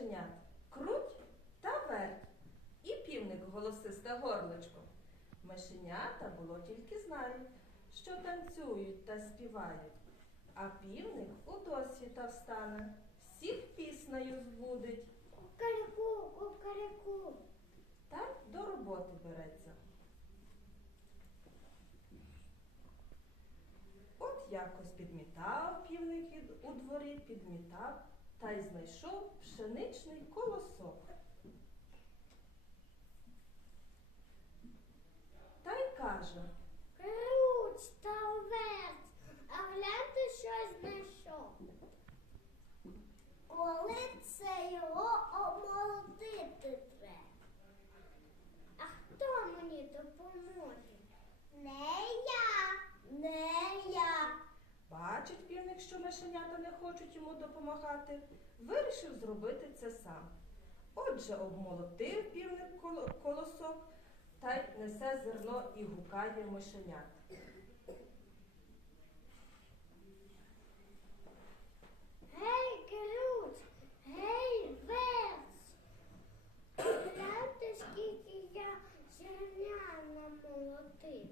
мишенят круть та верть. І півник голосисте горличко. Мишенята було тільки знають, що танцюють та співають. А півник у досвіта встане, всіх піснею збудить, Кукареку, кукареку. та до роботи береться. От якось підмітав півник у дворі, підмітав та й знайшов пшеничний колосок. Та й каже, Круч та овець, а гляньте, що знайшов. Коли це його омолотити треба. А хто мені допоможе? Не я, не я. бачить півник, що мишенята не хочуть йому допомагати, вирішив зробити це сам. Отже, обмолотив півник колосок та й несе зерно і гукає мишенят. Гей, Круч, гей, вець. Гляньте, скільки я зерня намолотив.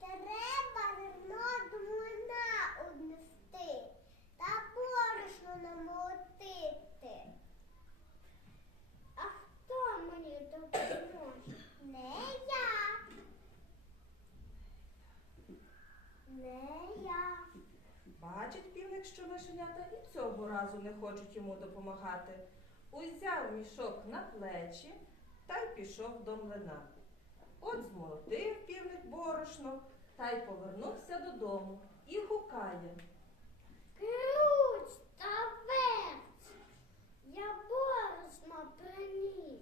Треба зерно до млина однести та борошно намолотити. А хто мені допоможе? Не я. Не я. Бачить півник, що мишенята і цього разу не хочуть йому допомагати. Узяв мішок на плечі та й пішов до млина. От змолотив півник борошно та й повернувся додому і гукає. Круч та вець, я борошно приніс.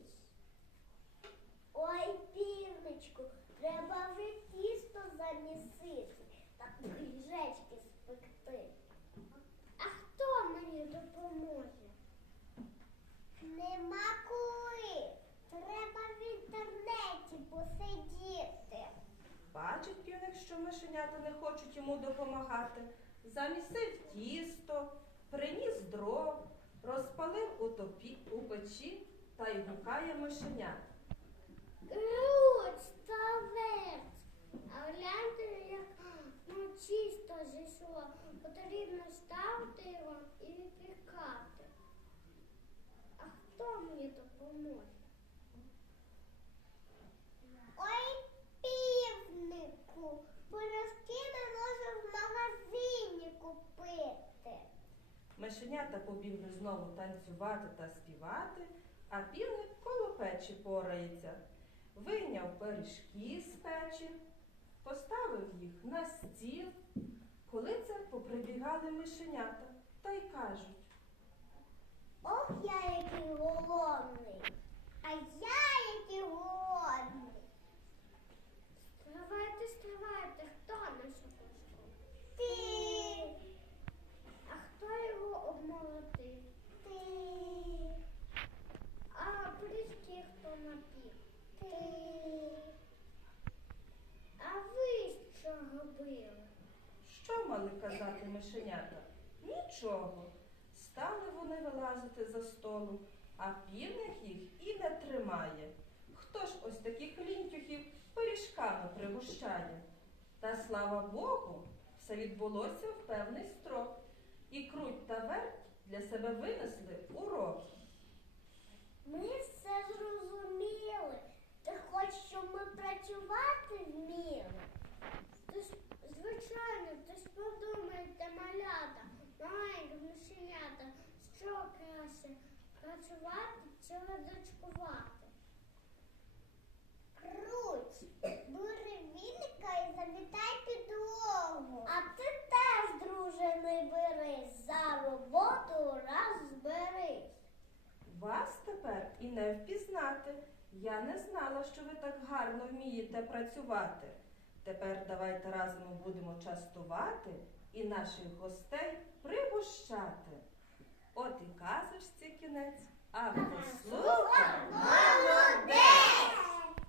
Ой, півничку, треба вже тісто замісити та пиріжечки спекти. А хто мені допоможе? Нема коли. Треба в інтернеті посидіти. Бачить півник, що мишенята не хочуть йому допомагати. Замісив тісто, приніс дров, розпалив у, топі, у печі та й гукає мишенят. Круч та вець. А гляньте, як ну, чисто зійшло. Потрібно ставити його і випікати. А хто мені допоможе? Побігли знову танцювати та співати, а півник коло печі порається. Вийняв пиріжки з печі, поставив їх на стіл. Коли це поприбігали мишенята та й кажуть. Ох, я який голодний. А я який голодний. Стривайте, стривайте, хто нашу кошку? Ти. А хто його обмолотив? Ти. А пиріжки хто напів? Ти. А ви що робили? Що мали казати мишенята? Нічого. Стали вони вилазити за столу, а півник їх і не тримає. Хто ж ось таких лінтюхів пиріжками пригощає? Та слава Богу, все відбулося в певний строк. І круть та верть для себе винесли урок. Ми все зрозуміли. Ти хочеш, щоб ми працювати вміли? Ти ж, звичайно, ти ж подумайте, малята, маленькі мишенята, що краще працювати чи ладочкувати? Круть, бери віника і замітай підлогу. А ти теж, друже, не берись, за роботу раз зберись. Вас тепер і не впізнати. Я не знала, що ви так гарно вмієте працювати. Тепер давайте разом будемо частувати і наших гостей пригощати. От і казочці кінець, а хто слухав, Молодець!